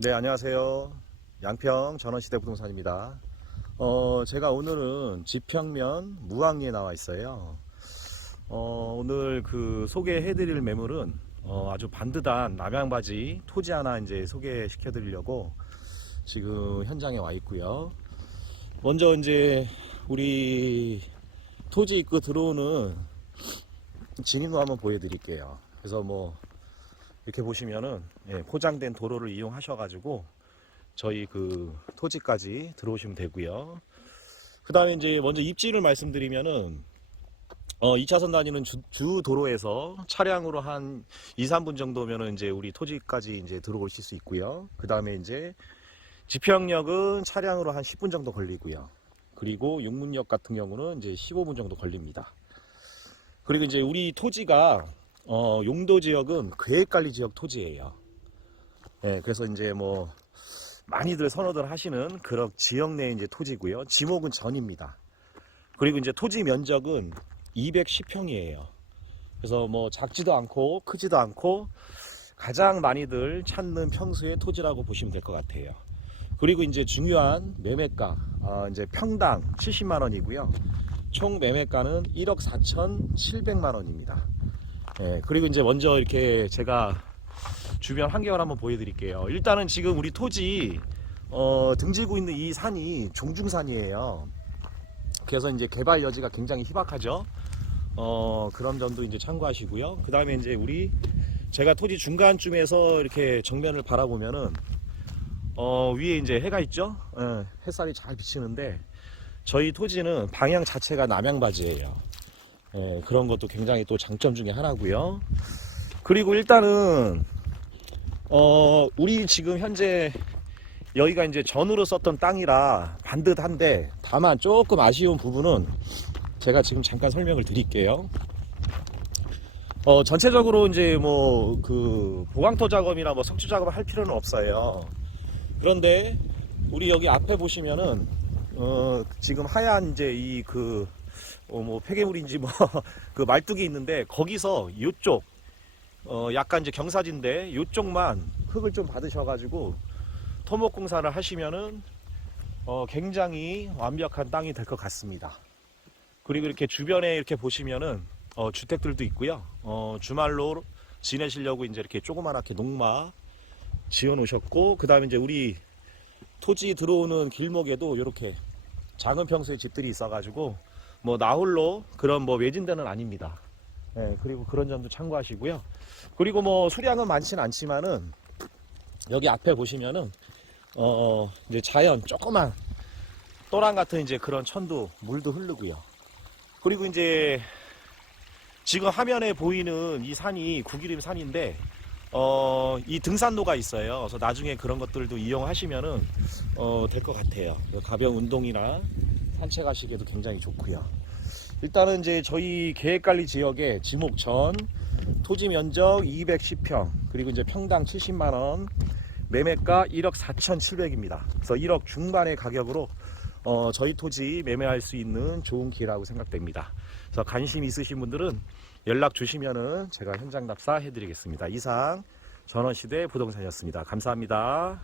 네, 안녕하세요. 양평 전원시대 부동산입니다. 어, 제가 오늘은 지평면 무항리에 나와 있어요. 어, 오늘 그 소개해 드릴 매물은 어, 아주 반듯한 남양바지 토지 하나 이제 소개시켜 드리려고 지금 현장에 와 있고요. 먼저 이제 우리 토지 입구 들어오는 진입로 한번 보여 드릴게요. 그래서 뭐 이렇게 보시면은 예, 포장된 도로를 이용하셔가지고 저희 그 토지까지 들어오시면 되고요. 그 다음에 이제 먼저 입지를 말씀드리면은 어, 2차선 다니는 주, 주 도로에서 차량으로 한 2, 3분 정도면은 이제 우리 토지까지 이제 들어오실 수 있고요. 그 다음에 이제 지평역은 차량으로 한 10분 정도 걸리고요. 그리고 육문역 같은 경우는 이제 15분 정도 걸립니다. 그리고 이제 우리 토지가 어, 용도 지역은 계획관리 지역 토지예요. 예, 그래서 이제 뭐 많이들 선호들 하시는 그런 지역 내 이제 토지고요. 지목은 전입니다. 그리고 이제 토지 면적은 210평이에요. 그래서 뭐 작지도 않고 크지도 않고 가장 많이들 찾는 평수의 토지라고 보시면 될 것 같아요. 그리고 이제 중요한 매매가 아, 이제 평당 70만 원이고요. 총 매매가는 1억 4,700만 원입니다. 예, 그리고 이제 먼저 이렇게 제가 주변 환경을 한번 보여드릴게요. 일단은 지금 우리 토지 어, 등지고 있는 이 산이 종중산이에요. 그래서 이제 개발 여지가 굉장히 희박하죠. 어, 그런 점도 이제 참고하시고요. 그 다음에 이제 우리 제가 토지 중간쯤에서 이렇게 정면을 바라보면은 어, 위에 이제 해가 있죠. 예, 햇살이 잘 비치는데 저희 토지는 방향 자체가 남양바지예요. 예, 그런 것도 굉장히 또 장점 중에 하나고요. 그리고 일단은 어 우리 지금 현재 여기가 이제 전으로 썼던 땅이라 반듯한데 다만 조금 아쉬운 부분은 제가 지금 잠깐 설명을 드릴게요. 어 전체적으로 이제 뭐 그 보강토 작업이나 뭐 석주 작업을 할 필요는 없어요. 그런데 우리 여기 앞에 보시면은 어 지금 하얀 이제 이 그 어, 뭐 폐괴물인지 뭐 그 말뚝이 있는데 거기서 요쪽 어 약간 이제 경사진데 요쪽만 흙을 좀 받으셔가지고 토목 공사를 하시면은 어 굉장히 완벽한 땅이 될 것 같습니다. 그리고 이렇게 주변에 이렇게 보시면은 어 주택들도 있고요. 어 주말로 지내시려고 이제 이렇게 조그만하게 농마 지어 놓으셨고 그 다음에 이제 우리 토지 들어오는 길목에도 이렇게 작은 평수의 집들이 있어가지고 뭐 나홀로 그런 뭐 외진데는 아닙니다. 예, 그리고 그런 점도 참고하시고요. 그리고 뭐 수량은 많지는 않지만은 여기 앞에 보시면은 어 이제 자연 조그만 또랑 같은 이제 그런 천도 물도 흐르고요. 그리고 이제 지금 화면에 보이는 이 산이 구기림 산인데 어, 이 등산로가 있어요. 그래서 나중에 그런 것들도 이용하시면은 어, 될 것 같아요. 가벼운 운동이나 산책하시기에도 굉장히 좋고요. 일단은 이제 저희 계획관리 지역의 지목전 토지 면적 210평 그리고 이제 평당 70만 원 매매가 1억 4,700입니다. 그래서 1억 중반의 가격으로 어, 저희 토지 매매할 수 있는 좋은 기회라고 생각됩니다. 그래서 관심 있으신 분들은 연락 주시면은 제가 현장 답사 해드리겠습니다. 이상 전원시대 부동산이었습니다. 감사합니다.